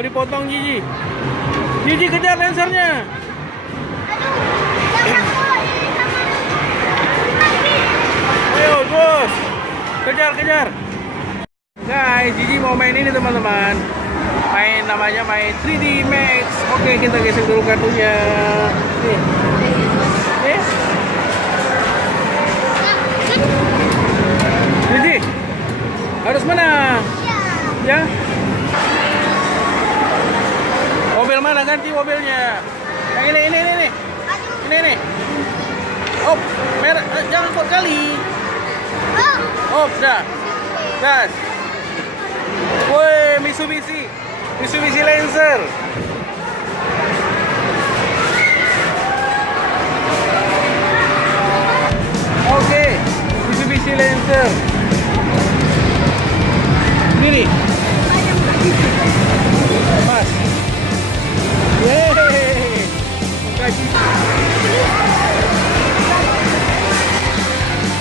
mau dipotong Gigi. Gigi kejar lensernya. Ayo terus, kejar. Guys, Gigi mau main ini teman-teman. Namanya main 3D Max. Oke, kita gesek dulu kartunya. Nih. Gigi, harus menang. Ya. Mobil mana, ganti mobilnya? Yang ini. Ini. Oh, merah, jangan kuat kali. Oh, dah. Gas. Woi, Mitsubishi Lancer. Oke, Mitsubishi Lancer. Ini. Mas. Yeay. Gaji.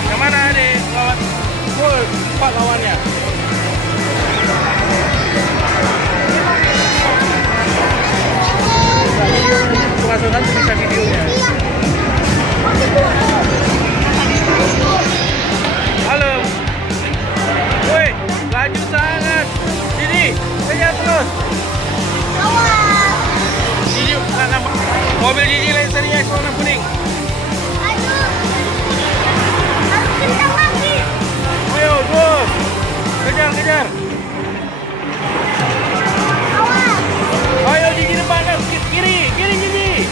Yang mana nih lawan? Full 4 lawannya. Masukkan bisa videonya. Halo. Woi, laju sangat. Sini, kejar terus. Gigi, mobil Gigi Lancernya warna kuning. Ayo, terus. Kejar. Ayo Gigi depan, kiri Gigi.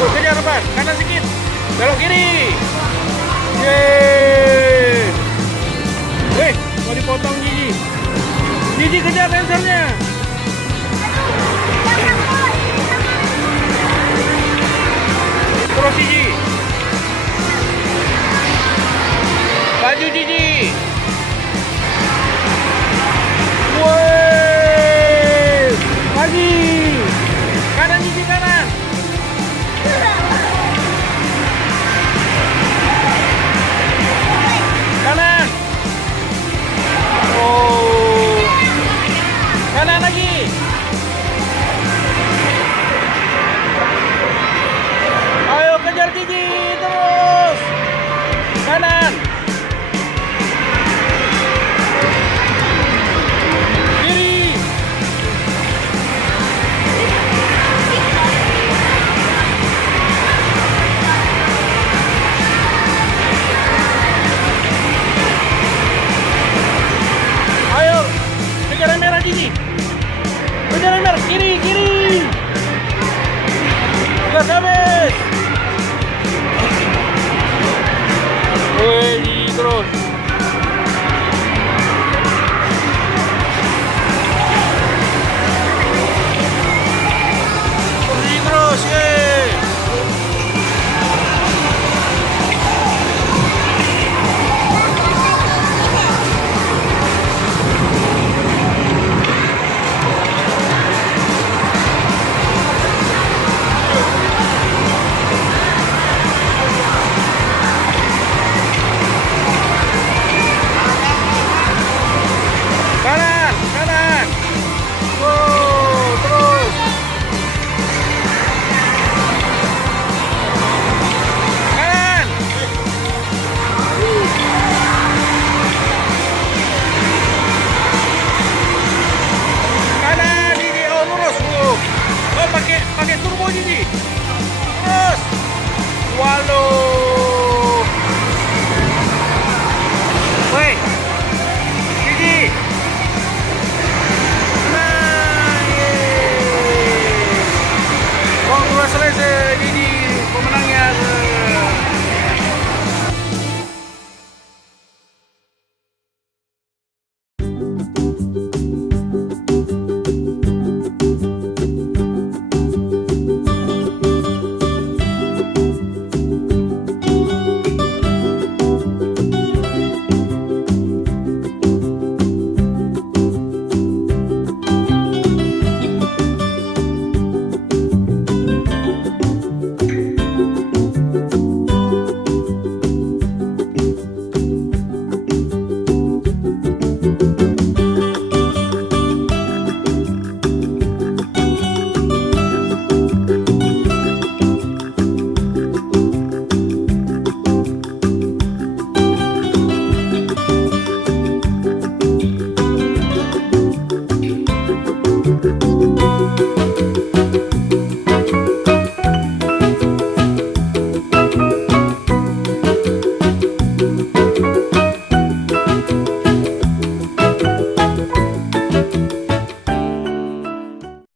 Kejar depan, kanan sedikit. Belok kiri. Yeay. Weh, mau dipotong Gigi. Gigi kejar lensernya. Terus Gigi. Laju Gigi. Woi, lagi. Kanan Gigi, kanan. Kanan. Oh. Kanan lagi. Ayo kejar Gigi terus. Kanan. Kiri. Ayo, kejar yang merah Gigi. Kejar yang merah, kiri. Gas,